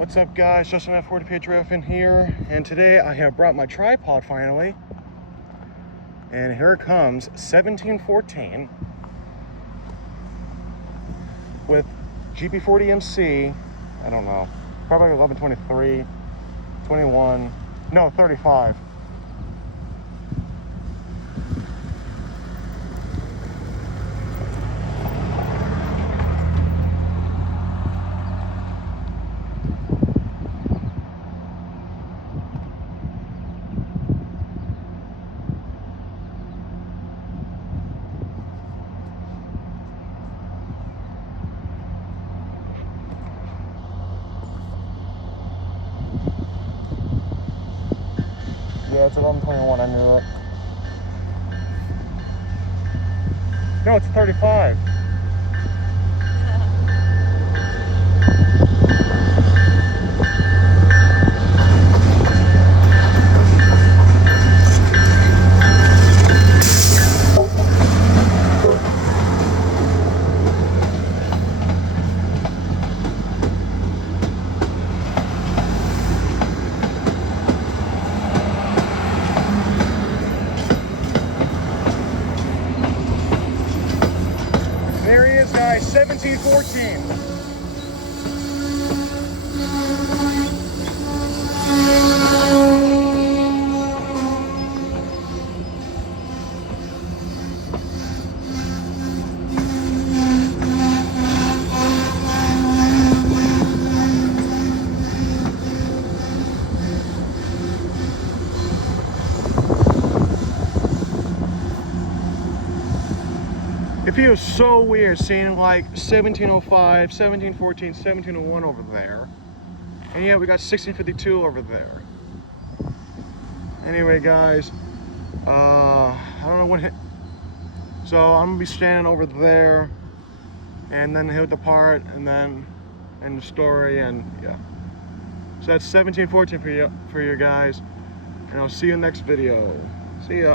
What's up, guys? Justin at 40P Drifting here, and today I have brought my tripod finally, and here it comes, 1714 with GP40MC. I don't know, probably 1123, 21, no, 35. Yeah, it's 1121, I knew it. No, it's 35. There he is, guys, 1714. It feels so weird seeing like 1705, 1714, 1701 over there. And yeah, we got 1652 over there. Anyway, guys, I don't know when hit. So I'm gonna be standing over there and then he'll depart and then end the story, and yeah. So that's 1714 for you guys. And I'll see you in the next video. See ya.